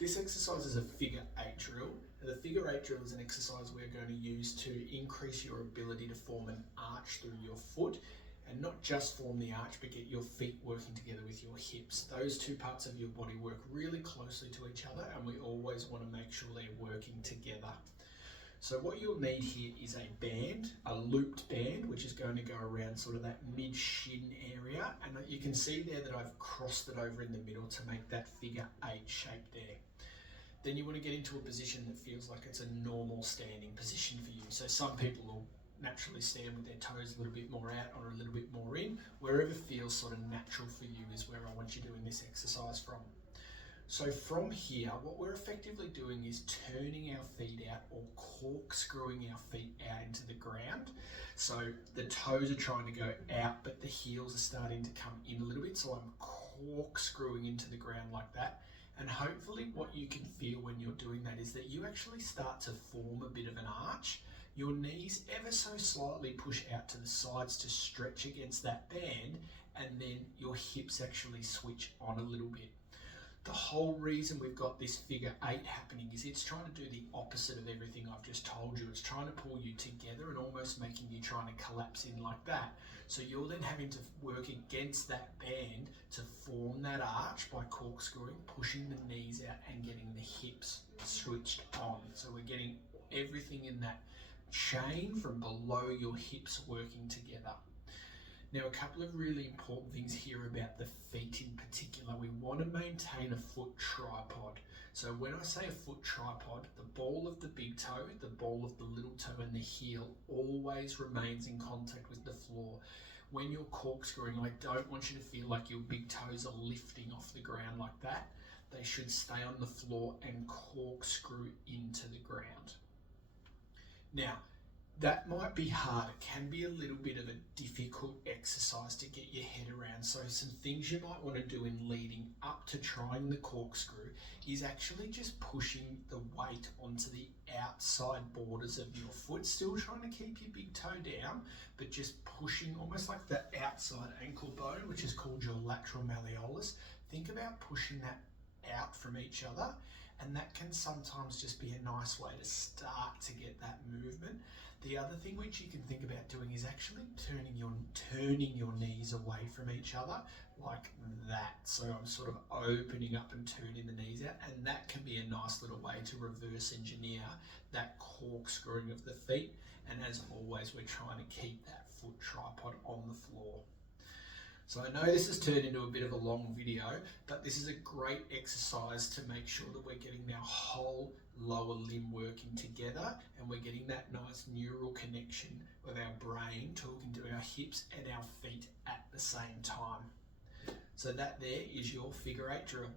This exercise is a figure 8 drill. The figure 8 drill is an exercise we're going to use to increase your ability to form an arch through your foot, and not just form the arch, but get your feet working together with your hips. Those two parts of your body work really closely to each other, and we always want to make sure they're working together. So what you'll need here is a band, a looped band, which is going to go around sort of that mid-shin area. And you can see there that I've crossed it over in the middle to make that figure 8 shape there. Then you want to get into a position that feels like it's a normal standing position for you. So some people will naturally stand with their toes a little bit more out or a little bit more in. Wherever feels sort of natural for you is where I want you doing this exercise from. So from here, what we're effectively doing is turning our feet out or corkscrewing our feet out into the ground. So the toes are trying to go out, but the heels are starting to come in a little bit. So I'm corkscrewing into the ground like that. And hopefully what you can feel when you're doing that is that you actually start to form a bit of an arch. Your knees ever so slightly push out to the sides to stretch against that band, and then your hips actually switch on a little bit. The whole reason we've got this figure 8 happening is it's trying to do the opposite of everything I've just told you. It's trying to pull you together and almost making you trying to collapse in like that. So you're then having to work against that band to form that arch by corkscrewing, pushing the knees out and getting the hips switched on. So we're getting everything in that chain from below your hips working together. Now, a couple of really important things here about the feet in particular. We want to maintain a foot tripod. So when I say a foot tripod, the ball of the big toe, the ball of the little toe and the heel always remains in contact with the floor. When you're corkscrewing, I don't want you to feel like your big toes are lifting off the ground like that. They should stay on the floor and corkscrew into the ground. Now, that might be hard. It can be a little bit of a difficult exercise to get your head around. So some things you might want to do in leading up to trying the corkscrew is actually just pushing the weight onto the outside borders of your foot, still trying to keep your big toe down, but just pushing almost like the outside ankle bone, which is called your lateral malleolus. Think about pushing that out from each other, and that can sometimes just be a nice way to start to get that movement. The other thing which you can think about doing is actually turning your knees away from each other like that. So I'm sort of opening up and turning the knees out, and that can be a nice little way to reverse engineer that corkscrewing of the feet. And as always, we're trying to keep that foot tripod on the floor. So I know this has turned into a bit of a long video, but this is a great exercise to make sure that we're getting our whole lower limb working together, and we're getting that nice neural connection with our brain talking to our hips and our feet at the same time. So that there is your figure 8 drill.